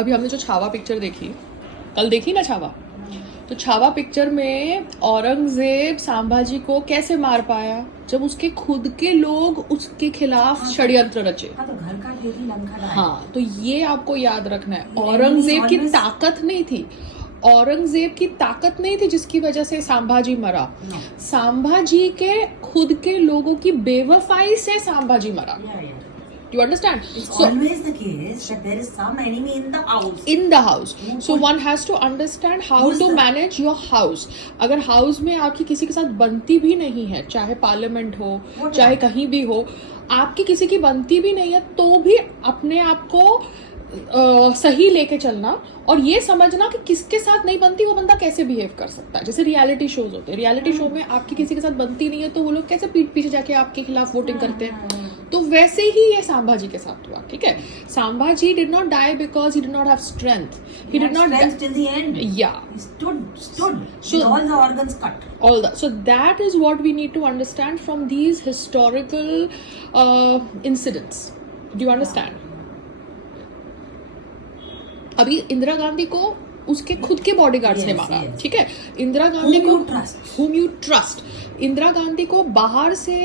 अभी हमने जो छावा पिक्चर देखी, कल देखी ना छावा, तो छावा पिक्चर में औरंगजेब संभाजी को कैसे मार पाया? जब उसके खुद के लोग उसके खिलाफ षड्यंत्र रचे। हाँ, तो घर का ढेरी लंका लाए। हाँ, तो ये आपको याद रखना है, औरंगजेब की ताकत नहीं थी, औरंगजेब की ताकत नहीं थी जिसकी वजह से संभाजी मरा। संभाजी के खुद के लोगों की बेवफाई से संभाजी मरा। You understand? It's always the case that there is some enemy in the house. In the house. So one has to understand how to manage your house. अगर हाउस में आपकी किसी के साथ बनती भी नहीं है, चाहे पार्लियामेंट हो, चाहे कहीं भी हो, आपकी किसी की बनती भी नहीं है, तो भी अपने आप को सही लेके चलना और ये समझना कि किसके साथ नहीं बनती वो बंदा कैसे बिहेव कर सकता है। जैसे रियलिटी शोज होते हैं, रियलिटी शो में आपकी किसी के साथ बनती नहीं है तो वो लोग कैसे पीठ पीछे जाके आपके खिलाफ वोटिंग करते हैं। तो वैसे ही ये संभाजी के साथ हुआ, ठीक है। Sambhaji did not die because he did not have strength, he did not till the end. Yeah, He stood So- with all the organs cut. all that. So that is what we need to understand from these historical incidents. Do you understand? अभी इंदिरा गांधी को उसके खुद के bodyguards ने मारा, ठीक है। इंदिरा गांधी को whom you trust. Indira Gandhi को बाहर से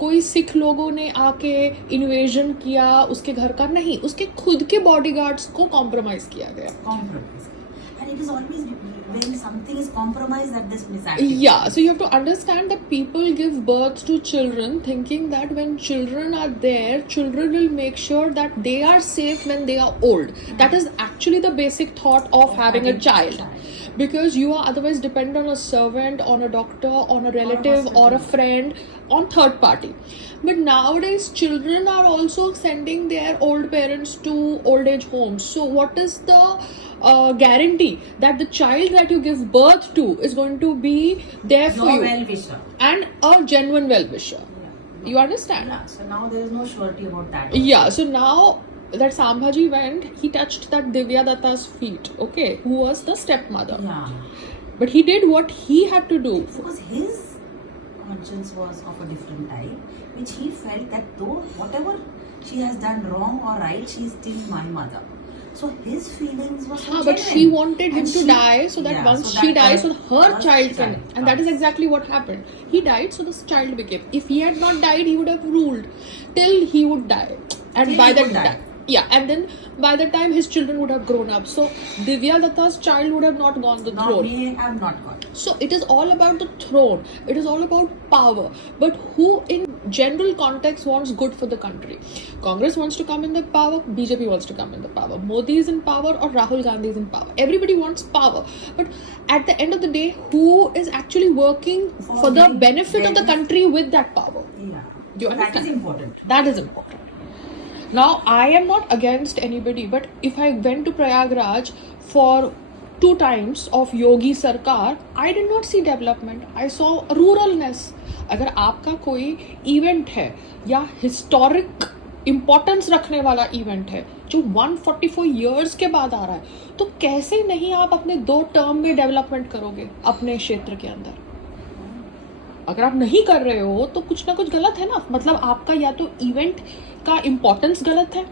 कोई सिख लोगों ने आके इन्वेजन किया उसके घर का नहीं, उसके खुद के बॉडीगार्ड्स को कॉम्प्रोमाइज किया गया। Compromise. And it is always when something is compromised that this misacting. Yeah, so you have to understand that people give birth to children thinking that when children are there, children will make sure that they are safe when they are old. That is actually the basic thought of having a child. Because you are otherwise dependent on a servant, on a doctor, on a relative or a friend, on third party. But nowadays children are also sending their old parents to old age homes. So what is the guarantee that the child that you give birth to is going to be there for you well-wisher. and a genuine well-wisher? You understand? Yeah, so now there is no surety about that. Yeah, so now that Sambhaji went, he touched that Divya Datta's feet, okay, who was the stepmother. Yeah. But he did what he had to do. Because his conscience was of a different type, which he felt that though whatever she has done wrong or right, she is still my mother. So his feelings were so But genuine. she wanted him to die so that once she dies, so her child can. child And that is exactly what happened. He died, so this child became. If he had not died, he would have ruled till he would die. And Till by he that would die. time, yeah, and then by the time his children would have grown up, so Divya Datta's child would have not gone the throne. May have not gone. So it is all about the throne. It is all about power. But who in general context wants good for the country? Congress wants to come in the power. BJP wants to come in the power. Modi is in power or Rahul Gandhi is in power. Everybody wants power. But at the end of the day, who is actually working for the benefit of the country with that power? Yeah. Do you understand? That is important. That is important. Now, I am not against anybody, but if I went to Prayagraj for 2 times of Yogi Sarkar, I did not see development. I saw ruralness. अगर आपका कोई event है या historic importance रखने वाला event है जो 144 years के बाद आ रहा है, तो कैसे नहीं आप अपने 2 टर्म में डेवलपमेंट करोगे अपने क्षेत्र के अंदर? अगर आप नहीं कर रहे हो तो कुछ ना कुछ गलत है ना। मतलब आपका या तो इवेंट का इम्पोर्टेंस गलत है,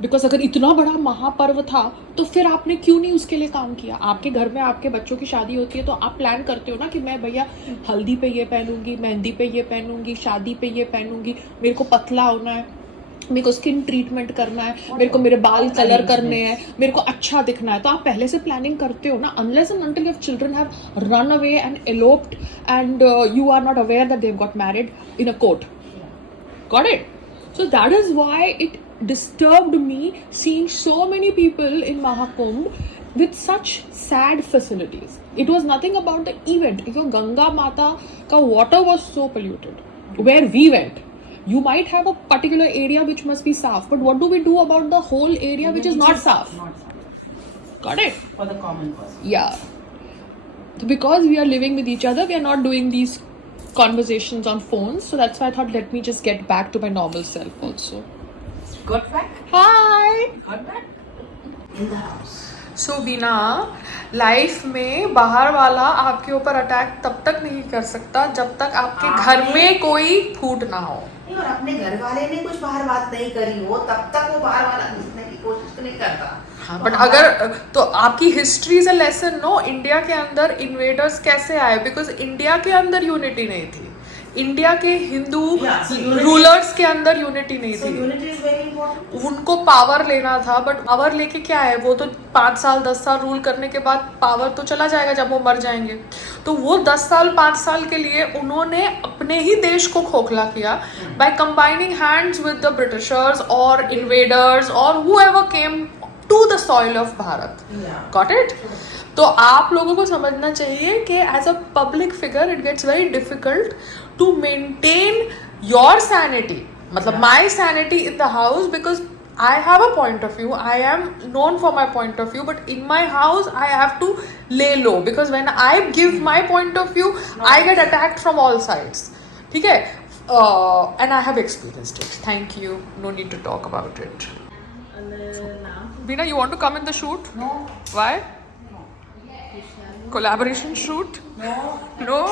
बिकॉज अगर इतना बड़ा महापर्व था तो फिर आपने क्यों नहीं उसके लिए काम किया? आपके घर में आपके बच्चों की शादी होती है तो आप प्लान करते हो ना कि मैं भैया हल्दी पे ये पहनूंगी, मेहंदी पे ये पहनूंगी, शादी पे ये पहनूंगी, मेरे को पतला होना है, मेरे को स्किन ट्रीटमेंट करना है, मेरे को मेरे बाल कलर करने हैं, मेरे को अच्छा दिखना है, तो आप पहले से प्लानिंग करते हो ना। Unless and until your children have run away and eloped and you are not aware that they have got married in a court. Got it? So that is why it disturbed me seeing so many people in Mahakumbh with such sad facilities. It was nothing about the event. Your Ganga Mata ka water was so polluted. Where we went, you might have a particular area which must be safe, but what do we do about the whole area which is not safe? Not safe. Got it? For the common person. Yeah. Because we are living with each other, we are not doing these conversations on phones, so that's why I thought let me just get back to my normal self also. Got back? Hi. Got back? In the house. So बीना, life में बाहर वाला आपके ऊपर attack तब तक नहीं कर सकता जब तक आपके घर में कोई फूट ना हो। नहीं, और अपने घर वाले ने कुछ बाहर बात नहीं करी हो तब तक वो बाहर वाला घुसने की कोशिश नहीं करता। हाँ बट अगर तो आपकी history is a lesson no India के अंदर इन्वेडर्स कैसे आए बिकॉज इंडिया के अंदर यूनिटी नहीं थी इंडिया के Hindu Yeah, so unity- rulers के अंदर यूनिटी नहीं So थी unity is very important. उनको पावर लेना था बट पावर लेके क्या है वो तो 5 साल 10 साल रूल करने के बाद पावर तो चला जाएगा जब वो मर जाएंगे तो वो 10 साल 5 साल के लिए उन्होंने अपने ही देश को खोखला किया by combining hands with the Britishers और इन्वेडर्स और whoever came to the soil of Bharat Yeah. Got it तो आप लोगों को समझना चाहिए कि as a public figure it gets very difficult to maintain your sanity मतलब my sanity in the house because I have a point of view. I am known for my point of view, but in my house, I have to lay low because when I give my point of view, I get attacked from all sides. ठीक है? And I have experienced it. Thank you. No need to talk about it. Veena, you want to come in the shoot? No. Why? No. Collaboration shoot? No. No?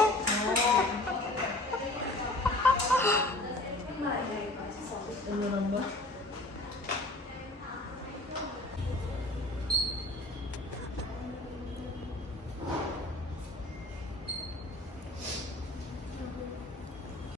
In November.